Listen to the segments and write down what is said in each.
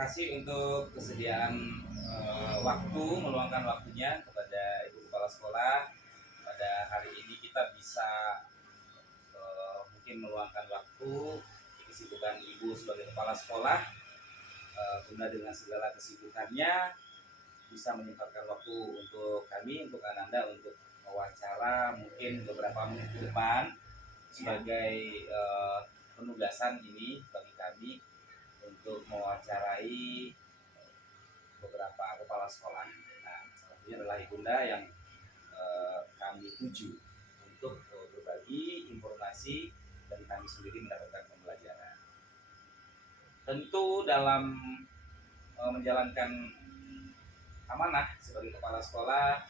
kasih untuk kesediaan waktu, meluangkan waktunya kepada Ibu Kepala Sekolah. Pada hari ini kita bisa mungkin meluangkan waktu di kesibukan Ibu sebagai Kepala Sekolah, guna dengan segala kesibukannya bisa menyempatkan waktu untuk kami, untuk Ananda, untuk wawancara mungkin beberapa menit ke depan sebagai penugasan ini bagi kami untuk mewawancarai beberapa kepala sekolah. Nah, salah satunya adalah Ibunda yang kami tuju untuk berbagi informasi dan kami sendiri mendapatkan pembelajaran. Tentu dalam menjalankan amanah sebagai kepala sekolah,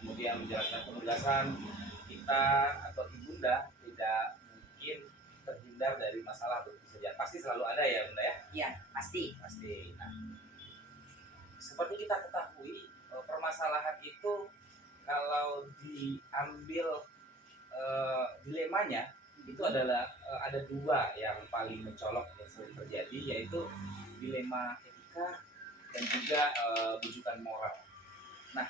kemudian menjalankan penugasan, kita atau Ibunda tidak mungkin terhindar dari masalah saja. Pasti selalu ada ya Bunda ya? Iya, pasti. Pasti. Nah, seperti kita ketahui, permasalahan itu kalau diambil dilemanya itu adalah ada dua yang paling mencolok yang sering terjadi, yaitu dilema etika dan juga bujukan moral. Nah,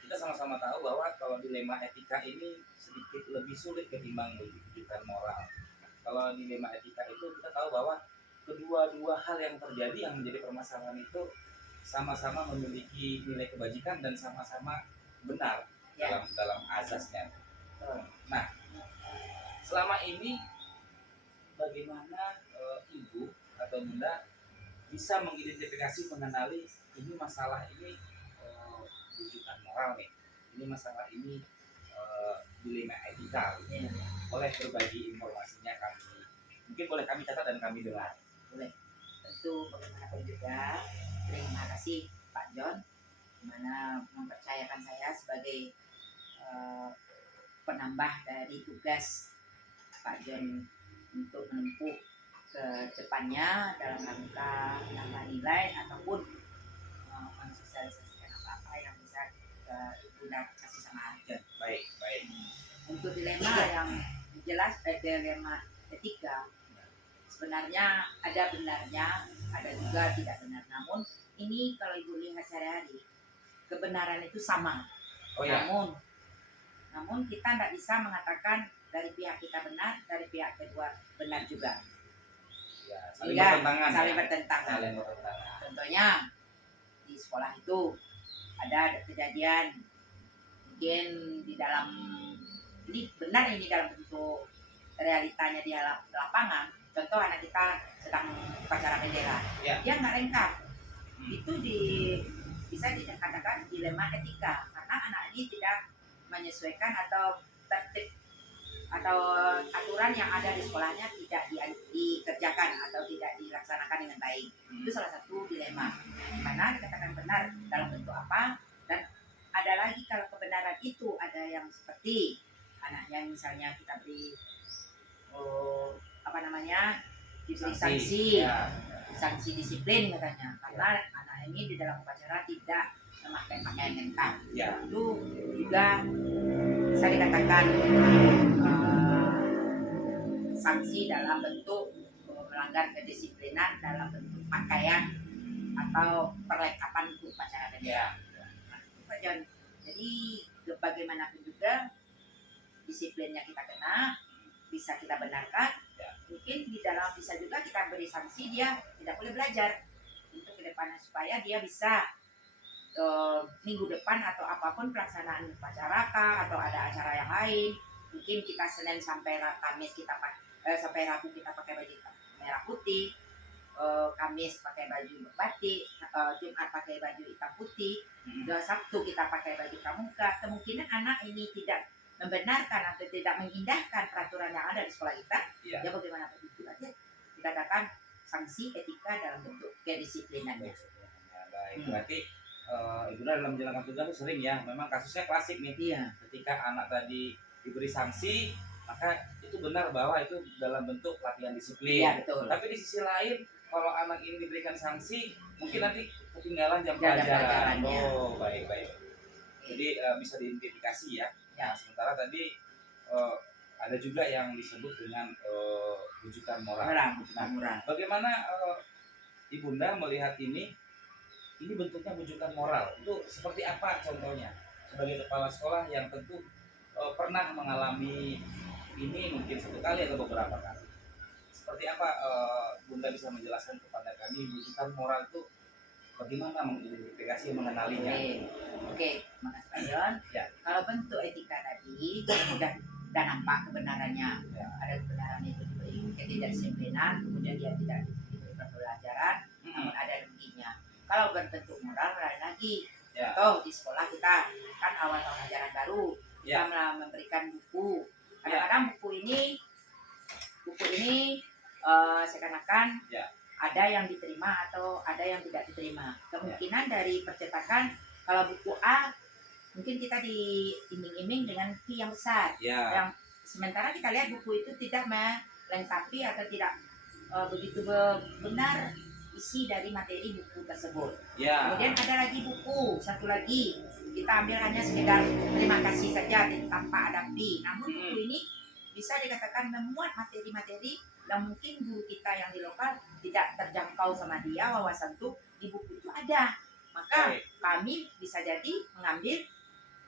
kita sama-sama tahu bahwa kalau dilema etika ini sedikit lebih sulit ketimbang bujukan moral. Kalau dilema etika itu kita tahu bahwa kedua-dua hal yang terjadi yang menjadi permasalahan itu sama-sama memiliki nilai kebajikan dan sama-sama benar dalam azasnya. Nah, selama ini bagaimana Ibu atau Bunda bisa mengidentifikasi, mengenali ini masalah ini rujukan moral nih, ini masalah ini dilema etika, boleh berbagi informasinya kami, mungkin boleh kami catat dan kami dengar. Boleh. Tentu bagaimanapun juga, terima kasih Pak John, dimana mempercayakan saya sebagai penambah dari tugas Pak John untuk menempuh ke depannya dalam rangka menambah nilai ataupun mensosialisasikan apa-apa yang bisa Ibu kasih sama John. Baik. Untuk dilema yang jelas, dilema etika sebenarnya ada benarnya, ada juga tidak benar. Namun ini kalau Ibu lihat sehari-hari, kebenaran itu sama. Oh, ya? Namun kita tidak bisa mengatakan dari pihak kita benar, dari pihak kedua benar juga. Ya, saling bertentangan. Contohnya di sekolah itu ada kejadian, mungkin di dalam ini benar, ini dalam bentuk realitanya di lapangan. Contoh anak kita sedang upacara bendera, dia nggak lengkap, itu bisa dikatakan dilema etika karena anak ini tidak menyesuaikan atau tertib atau aturan yang ada di sekolahnya tidak dikerjakan atau tidak dilaksanakan dengan baik. Itu salah satu dilema, karena dikatakan benar dalam bentuk apa, dan ada lagi kalau kebenaran itu ada yang seperti anaknya misalnya kita beri diberi sanksi disiplin katanya, karena anak ini di dalam upacara tidak memakai pakaian lengkap. Itu juga bisa dikatakan sanksi dalam bentuk melanggar kedisiplinan dalam bentuk pakaian atau perlengkapan untuk upacara bendera. Jadi bagaimanapun juga disiplinnya kita kena, bisa kita benarkan, mungkin di dalam bisa juga kita beri sanksi, dia tidak boleh belajar untuk kedepannya supaya dia bisa minggu depan atau apapun pelaksanaan upacara atau ada acara yang lain, mungkin kita Senin sampai Kamis kita sampai Rabu kita pakai baju merah putih, Kamis pakai baju batik, Jumat pakai baju hitam putih, Sabtu kita pakai baju pramuka. Kemungkinan anak ini tidak membenarkan atau tidak mengindahkan peraturan yang ada di sekolah kita, ya bagaimana begitu aja dikatakan sanksi etika dalam bentuk kedisiplinannya. Baik, berarti Ibu dalam menjalankan tugas sering ya, memang kasusnya klasik nih. Ketika anak tadi diberi sanksi, maka itu benar bahwa itu dalam bentuk latihan disiplin. Betul. Tapi di sisi lain, kalau anak ini diberikan sanksi, mungkin nanti ketinggalan jam pelajaran. Oh, baik. Jadi bisa diidentifikasi ya. Nah, sementara tadi ada juga yang disebut dengan bujukan moral. Bujukan moral. Bagaimana Ibunda melihat ini bentuknya bujukan moral. Itu seperti apa contohnya? Sebagai kepala sekolah yang tentu pernah mengalami ini mungkin satu kali atau beberapa kali. Seperti apa Bunda bisa menjelaskan kepada kami bujukan moral itu bagaimana mengidentifikasi mengenalinya? Oke, makasih Pak Yon. Ya. Kalau bentuk etika tadi sudah nampak kebenarannya. Ya. Ada kebenaran itu diberi ketidakdisiplinan, kemudian dia tidak diberi pembelajaran, namun ada ruginya. Kalau berbentuk moral lain lagi. Ya. Toh di sekolah kita kan awal tahun ajaran baru, kita memberikan buku. Kadang-kadang buku ini seakan-akan ada yang diterima atau ada yang tidak diterima. Kemungkinan dari percetakan, kalau buku A mungkin kita diiming-iming dengan fee yang besar. Yang sementara kita lihat buku itu tidak melengkapi atau tidak begitu benar isi dari materi buku tersebut. Kemudian ada lagi buku, satu lagi kita ambil hanya sekedar terima kasih saja tanpa ada fee. Namun buku ini bisa dikatakan memuat materi-materi yang mungkin guru kita yang di lokal tidak terjangkau sama dia, wawasan tuh di buku itu ada. Maka kami bisa jadi mengambil,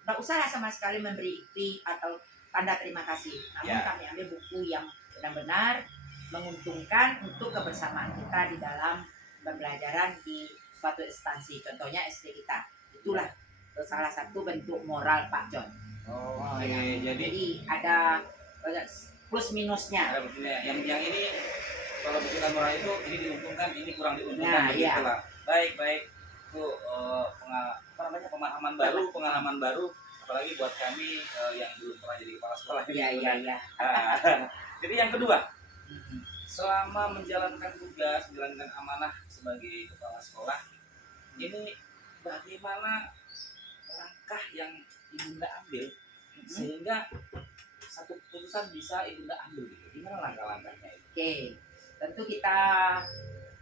nggak usah sama sekali memberi fee atau tanda terima kasih. Namun kami ambil buku yang benar-benar menguntungkan untuk kebersamaan kita di dalam pembelajaran di suatu instansi. Contohnya SD kita. Itulah salah satu bentuk moral Pak John. Jadi ada plus minusnya. Ada yang ini kalau bujukan moral itu ini diuntungkan, ini kurang diuntungkan. Begitulah. Baik. Itu pemahaman baru, pengalaman baru, apalagi buat kami yang belum pernah jadi kepala sekolah. Iya. Jadi yang kedua, selama menjalankan tugas, menjalankan amanah sebagai kepala sekolah, ini bagaimana langkah yang Ibunda ambil sehingga satu keputusan bisa Ibunda ambil? Gimana langkah-langkahnya itu? Oke, tentu kita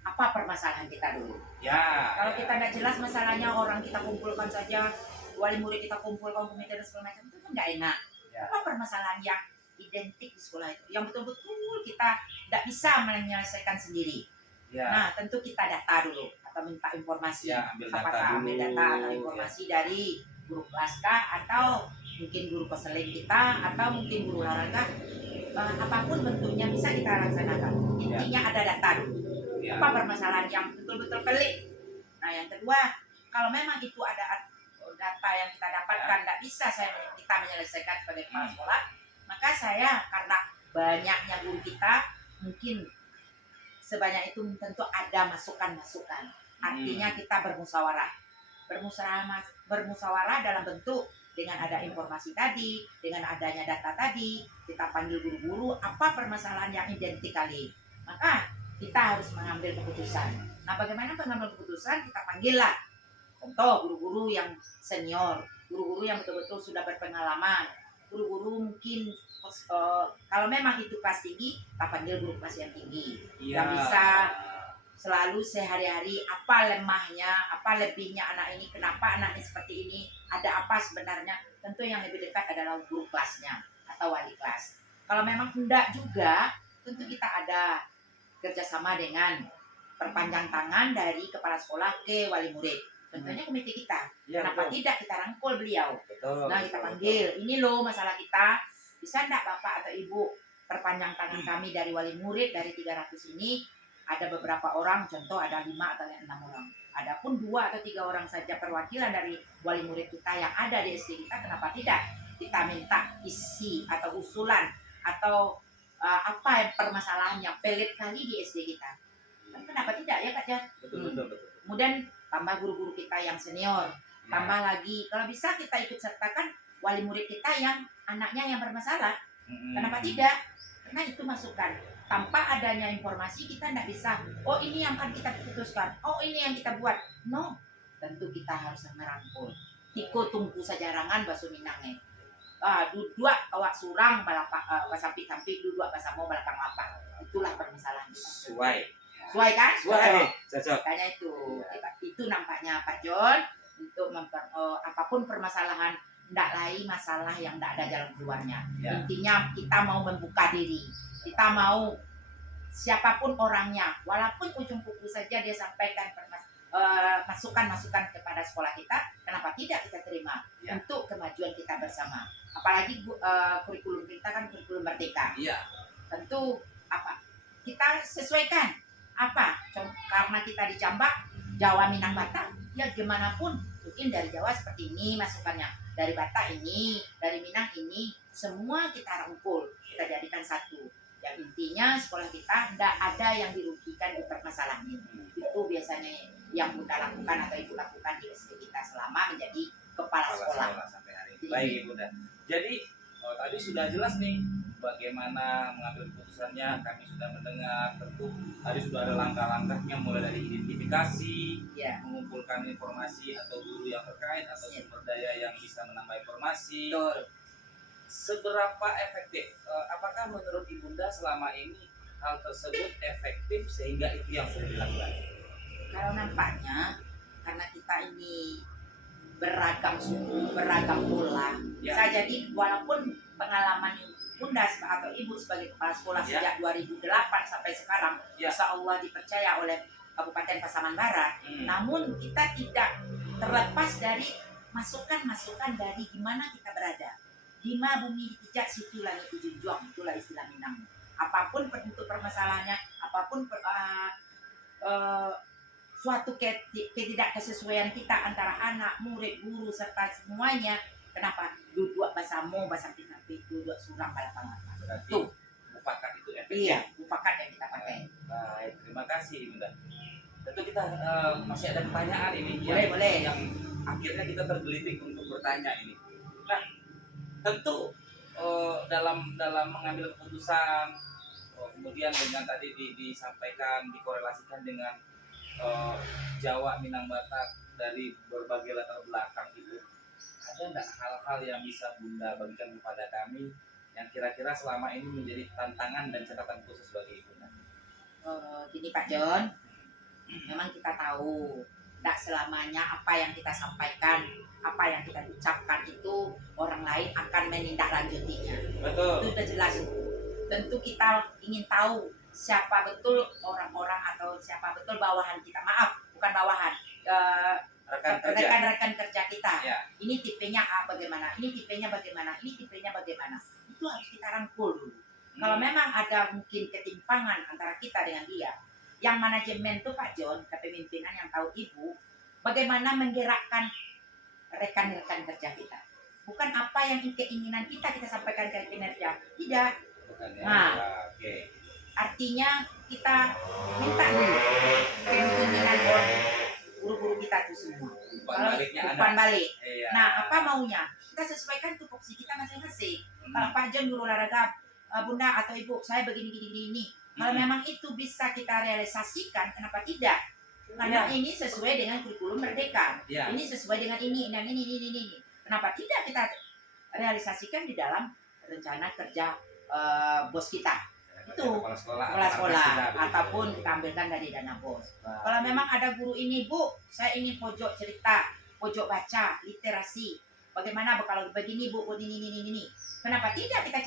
apa permasalahan kita dulu. Kalau kita tidak jelas masalahnya, orang kita kumpulkan saja, wali murid kita kumpulkan, komite dan segala macam, itu kan nggak enak. Apa permasalahan yang identik di sekolah itu, yang betul-betul kita tidak bisa menyelesaikan sendiri. Nah, tentu kita data dulu atau minta informasi. Apakah ambil data atau informasi dari guru kelas kah, atau mungkin guru keseling kita, atau mungkin guru olahraga, apapun bentuknya bisa kita laksanakan. Intinya ada data dulu. Apa permasalahan yang betul-betul pelik. Nah, yang kedua, kalau memang itu ada data yang kita dapatkan tidak bisa kita menyelesaikan sebagai kepala sekolah, maka saya, karena banyaknya guru kita, mungkin sebanyak itu tentu ada masukan-masukan. Artinya kita bermusyawarah dalam bentuk dengan ada informasi tadi, dengan adanya data tadi, kita panggil guru-guru apa permasalahan yang identik kali. Maka kita harus mengambil keputusan. Nah, bagaimana pengambil keputusan? Kita panggillah contoh guru-guru yang senior, guru-guru yang betul-betul sudah berpengalaman, guru-guru mungkin kalau memang itu kelas tinggi, kita panggil guru kelas yang tinggi, yang bisa selalu sehari-hari apa lemahnya, apa lebihnya anak ini, kenapa anak ini seperti ini, ada apa sebenarnya. Tentu yang lebih dekat adalah guru kelasnya atau wali kelas. Kalau memang tidak juga, tentu kita ada kerjasama dengan perpanjang tangan dari kepala sekolah ke wali murid. Contohnya komite kita. Kenapa tidak kita rangkul beliau? Nah, kita panggil, ini loh masalah kita, bisa enggak Bapak atau Ibu perpanjang tangan kami dari wali murid, dari 300 ini ada beberapa orang, contoh ada 5 atau 6 orang. Adapun 2 atau 3 orang saja perwakilan dari wali murid kita yang ada di SD kita, kenapa tidak kita minta isi atau usulan atau apa permasalahan yang pelik kali di SD kita. Kenapa tidak ya Kak Jan? Betul. Kemudian tambah guru-guru kita yang senior, tambah lagi kalau bisa kita ikut sertakan wali murid kita yang anaknya yang bermasalah. Kenapa tidak? Karena itu masukan. Tanpa adanya informasi kita tidak bisa, oh ini yang akan kita putuskan, oh ini yang kita buat. No, tentu kita harus merangkul. Tiko tunggu sajarangan baso minangnya. Duduk awak surang samping duduk mau belakang lapang. Itulah permasalahan kita. Sesuai kan? Cocok. Makanya itu nampaknya Pak John, untuk apapun permasalahan, tidak lain masalah yang tidak ada jalan keluarnya. Intinya kita mau membuka diri, kita mau siapapun orangnya, walaupun ujung kuku saja dia sampaikan masukan-masukan kepada sekolah kita, kenapa tidak kita terima Ya. untuk kemajuan kita bersama. Apalagi kurikulum kita kan kurikulum merdeka. Iya. Tentu apa? Kita sesuaikan apa? Karena kita di Jambak, Jawa, Minang, Batak, ya gimana pun mungkin dari Jawa seperti ini masukannya, dari Batak ini, dari Minang ini, semua kita rangkul, kita jadikan satu. Yang intinya sekolah kita tidak ada yang dirugikan di permasalahan ini. Itu biasanya yang Bunda lakukan atau Ibu lakukan di SD kita selama menjadi kepala sekolah. Sampai hari ini. Baik Bunda. Jadi tadi sudah jelas nih bagaimana mengambil keputusannya. Kami sudah mendengar, tentu tadi sudah ada langkah-langkahnya mulai dari identifikasi, Ya. mengumpulkan informasi atau guru yang terkait atau sumber daya yang bisa menambah informasi. Betul. Seberapa efektif? Apakah menurut Ibunda selama ini hal tersebut efektif sehingga itu yang sudah dilakukan? Kalau nampaknya karena kita ini beragam suku, beragam pola. Ya. Saya jadi walaupun pengalaman Bunda atau Ibu sebagai kepala sekolah Ya. sejak 2008 sampai sekarang, Ya. Insya Allah dipercaya oleh Kabupaten Pasaman Barat, namun kita tidak terlepas dari masukan-masukan dari gimana kita berada. Lima bumi dipijak, situ langit dijunjung, itulah istilah Minang. Apapun bentuk permasalahannya, apapun suatu ketidaksesuaian kita antara anak, murid, guru, serta semuanya. Kenapa? Duduk basamu, basam pinapi, duduk surang balapangan. Berarti Tuh. mufakat itu efektif. Iya, mufakat yang kita pakai. Baik, terima kasih Ibunda. Tentu kita masih ada pertanyaan ini Boleh. yang akhirnya kita tergelitik untuk bertanya ini. Nah, tentu dalam mengambil keputusan, kemudian dengan tadi disampaikan, dikorelasikan dengan Jawa, Minang, Batak dari berbagai latar belakang itu, ada nggak hal-hal yang bisa Bunda bagikan kepada kami yang kira-kira selama ini menjadi tantangan dan catatan khusus bagi Bunda? Gini Pak John, memang kita tahu tidak selamanya apa yang kita sampaikan, apa yang kita ucapkan itu orang lain akan menindaklanjutinya. Betul. Itu sudah jelas. Tentu kita ingin tahu siapa betul orang-orang atau siapa betul bawahan kita. Maaf, bukan bawahan. Rekan-rekan kerja kita. Ya. Ini tipenya A bagaimana, ini tipenya bagaimana, ini tipenya bagaimana. Itu harus kita rangkul dulu. Kalau memang ada mungkin ketimpangan antara kita dengan dia, yang manajemen tuh Pak John, kepemimpinan yang tahu Ibu, bagaimana menggerakkan rekan-rekan kerja kita. Bukan apa yang keinginan kita sampaikan ke kinerja. Tidak. Bukan, ya. Nah. Oke. Artinya kita minta dulu kepemimpinan guru-guru kita itu semua. Umpan balik. Iya. Nah, apa maunya? Kita sesuaikan tupoksi kita masing-masing. Kalau Pak John guru olahraga, Bunda atau Ibu, saya begini. Kalau memang itu bisa kita realisasikan, kenapa tidak? Karena ini sesuai dengan kurikulum merdeka. Ya. Ini sesuai dengan ini. Kenapa tidak kita realisasikan di dalam rencana kerja bos kita? Itu kepala sekolah ataupun kita ambilkan dari dana bos. Kalau memang ada guru ini, Bu, saya ingin pojok cerita, pojok baca, literasi. Bagaimana kalau begini, Bu, ini. Kenapa tidak kita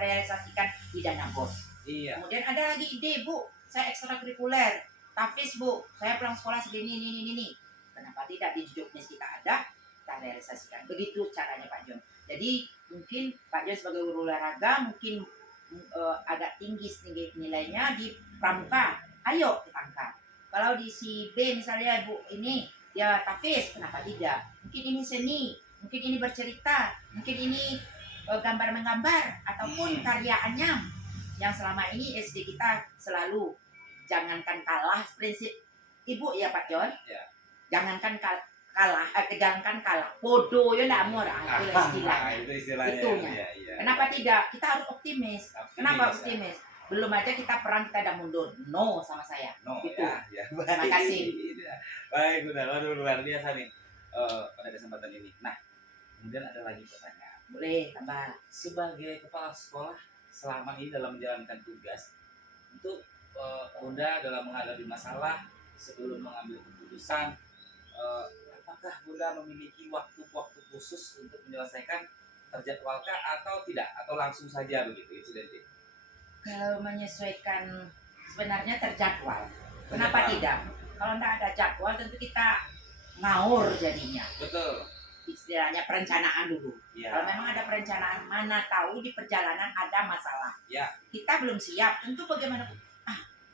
realisasikan di dana bos? Iya. Kemudian ada lagi ide, Bu, saya ekstrakurikuler, Tafis, Bu, saya pulang sekolah segini, ini. Kenapa tidak di jobdesk kita ada, kita realisasikan. Begitu caranya Pak John. Jadi mungkin Pak John sebagai guru olahraga mungkin agak tinggi nilainya di pramuka, ayo kita angkat. Kalau di si B misalnya Bu ini ya Tafis, kenapa tidak? Mungkin ini seni, mungkin ini bercerita, mungkin ini gambar menggambar ataupun karya anyam yang selama ini SD kita selalu jangankan kalah, prinsip Ibu ya Pak John, Ya. jangankan kalah, bodoh ya ndak murah, itu istilahnya. Itu istilahnya. Itunya. Iya. Kenapa tidak? Kita harus optimis. Kenapa optimis? Belum aja kita perang kita udah mundur. No sama saya. No, Gitu. ya. Terima kasih. Baik, Bunda. Waduh, luar biasa nih pada kesempatan ini. Nah, kemudian ada lagi pertanyaan. Boleh tambah. Sebagai kepala sekolah selama ini dalam menjalankan tugas, untuk Bunda dalam menghadapi masalah sebelum mengambil keputusan, apakah Bunda memiliki waktu-waktu khusus untuk menyelesaikan terjadwalkah atau tidak, atau langsung saja begitu insidentif? Kalau menyesuaikan sebenarnya terjadwal. Kenapa tidak? Kalau tidak ada jadwal tentu kita ngawur jadinya. Betul. Istilahnya perencanaan dulu. Ya. Kalau memang ada perencanaan, mana tahu di perjalanan ada masalah. Ya. Kita belum siap. Tentu bagaimana?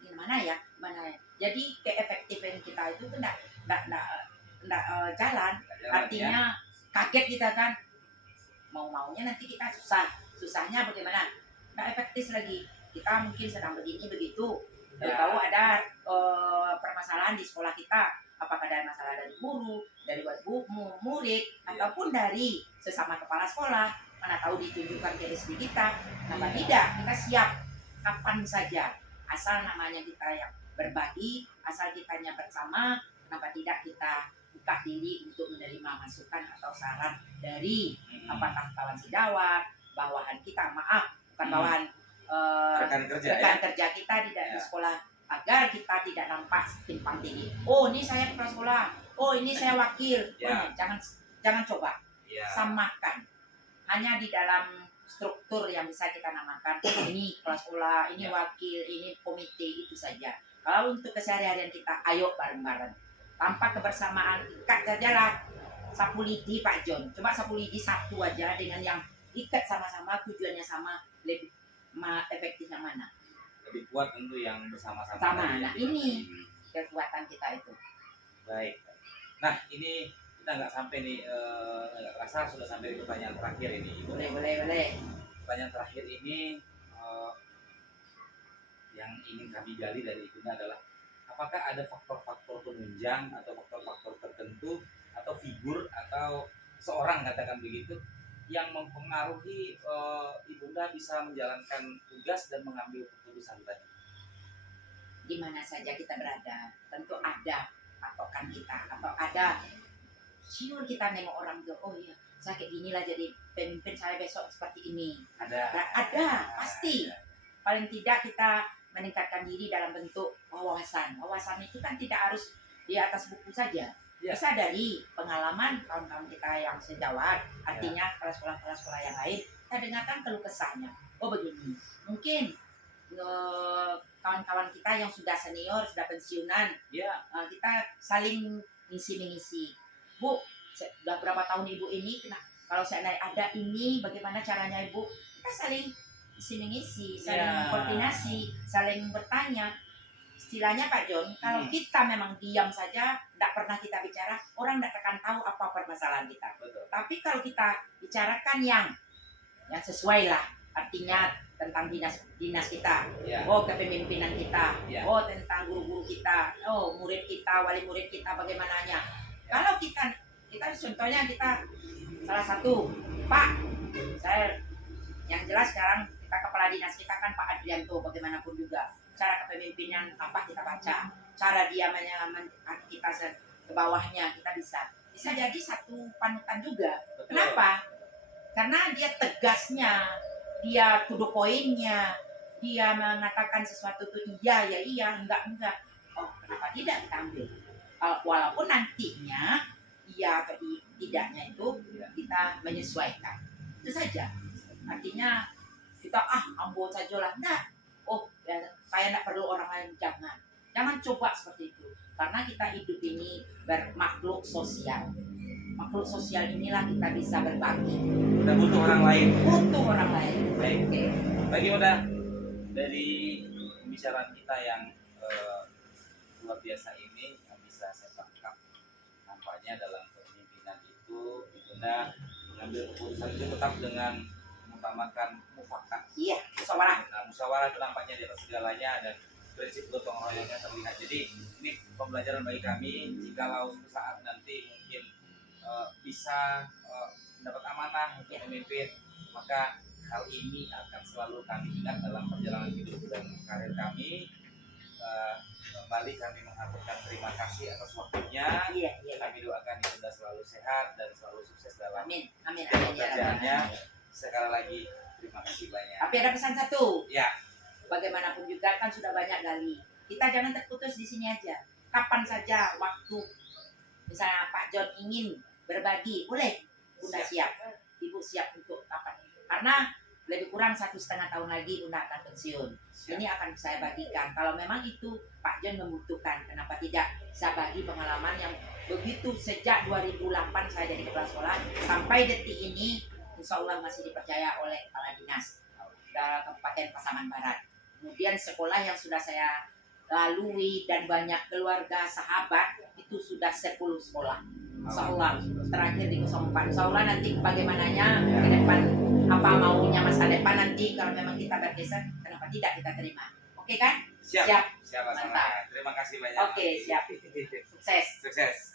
Gimana ya? Gimana ya? Jadi keefektifan kita itu enggak jalan. Artinya kaget kita kan. Mau-maunya nanti kita susah. Susahnya bagaimana? Nggak efektif lagi. Kita mungkin sedang begini begitu. Tahu ada permasalahan di sekolah kita. Apakah ada masalah dari guru, dari murid, ataupun dari sesama kepala sekolah. Mana tahu ditunjukkan ke SD kita. Kenapa tidak? Kita siap kapan saja. Asal namanya kita yang berbagi, asal kitanya bersama. Kenapa tidak kita buka diri untuk menerima masukan atau saran dari apakah kawan sejawat, bawahan kita, bukan bawahan rekan kerja kita tidak di sekolah, agar kita tidak nampak timpang tinggi. Oh, ini saya kepala sekolah. Oh, ini saya wakil. Jangan coba samakan. Hanya di dalam struktur yang bisa kita namakan. Ini kepala sekolah, ini wakil, ini komite, itu saja. Kalau untuk keseharian kita, ayo bareng-bareng. Tanpa kebersamaan, ikat sajalah sapu lidi Pak John. Coba sapu lidi satu aja dengan yang ikat sama-sama, tujuannya sama, lebih efektifnya mana? Lebih kuat tentu yang bersama-sama. Nah, ini kekuatan kita itu. Baik. Nah, ini kita nggak sampai nih, nggak terasa sudah sampai di pertanyaan terakhir ini. Boleh. Pertanyaan terakhir ini yang ingin kami gali dari Ibunda adalah apakah ada faktor-faktor penunjang atau faktor-faktor tertentu atau figur atau seorang katakan begitu yang mempengaruhi Ibunda bisa menjalankan tugas dan mengambil keputusan tadi? Di mana saja kita berada, tentu ada patokan kita atau ada siur kita nengok orang tuh, oh iya saya kayak gini lah jadi pemimpin saya besok seperti ini. Ada pasti. Paling tidak kita meningkatkan diri dalam bentuk wawasan. Wawasan itu kan tidak harus di atas buku saja. Bisa dari pengalaman kawan-kawan kita yang sejawat, artinya kepala sekolah yang lain, kita dengarkan keluh kesahnya. Oh begini, mungkin kawan-kawan kita yang sudah senior, sudah pensiunan, kita saling mengisi. Bu, sudah berapa tahun ibu ini? Kalau saya ada ini, bagaimana caranya ibu? Kita saling mengisi, saling koordinasi, saling bertanya. Istilahnya Pak John, kalau kita memang diam saja, tidak pernah kita bicara, orang tidak akan tahu apa permasalahan kita. Betul. Tapi kalau kita bicarakan yang sesuai lah, artinya tentang dinas kita, oh kepemimpinan kita, oh tentang guru-guru kita, oh murid kita, wali murid kita bagaimananya. Kalau kita contohnya kita salah satu, Pak, saya yang jelas sekarang kita kepala dinas kita kan Pak Adrianto, bagaimanapun juga cara kepemimpinan apa kita baca, cara dia kita ke bawahnya kita bisa jadi satu panutan juga. Betul. Kenapa? Karena dia tegasnya, dia to the point-nya, dia mengatakan sesuatu itu iya, enggak. Oh, kenapa tidak kita ambil? Walaupun nantinya iya atau tidaknya itu kita menyesuaikan. Itu saja. Artinya kita ambil saja lah. Enggak. Oh, ya, saya tidak perlu orang lain. Jangan coba seperti itu. Karena kita hidup ini bermakhluk sosial. Makhluk sosial inilah kita bisa berbagi. Kita butuh orang lain. Baik. Okay. Bagi udah dari pembicaraan kita yang luar biasa ini yang bisa saya tangkap, nampaknya dalam kepemimpinan itu Ibunda mengambil keputusan itu tetap dengan mengutamakan mufakat. Iya, musyawarah. Nah, musyawarah itu nampaknya di atas segalanya dan prinsip gotong royongnya terlihat. Jadi ini pembelajaran bagi kami. Jikalau suatu saat nanti mungkin bisa mendapat amanah untuk memimpin, maka hal ini akan selalu kami ingat dalam perjalanan hidup dan karir kami. Kembali kami mengaturkan terima kasih atas waktunya. Kami doakan Ibunda selalu sehat dan selalu sukses dalam pekerjaannya. Sekali lagi terima kasih banyak. Tapi ada pesan satu. Ya. Bagaimanapun juga kan sudah banyak gali. Kita jangan terputus di sini aja. Kapan saja waktu misalnya Pak John ingin berbagi, boleh. Bunda siap. Ibu siap untuk kapan. Karena lebih kurang 1,5 tahun lagi Bunda akan pensiun. Siap. Ini akan saya bagikan. Kalau memang itu Pak John membutuhkan, kenapa tidak? Saya bagi pengalaman yang begitu sejak 2008 saya jadi kepala sekolah sampai detik ini, insya Allah masih dipercaya oleh kepala dinas Kabupaten Pasaman Barat. Kemudian sekolah yang sudah saya lalui dan banyak keluarga sahabat itu sudah 10 sekolah. Insya Allah terakhir di 04. Insya Allah nanti bagaimananya ke depan, apa maunya masa depan nanti kalau memang kita bergeser, kenapa tidak kita terima? Oke kan? Siap. Siap. Siap, Mas Mantap. Ahmad. Terima kasih banyak. Oke, siap. Sukses. Sukses.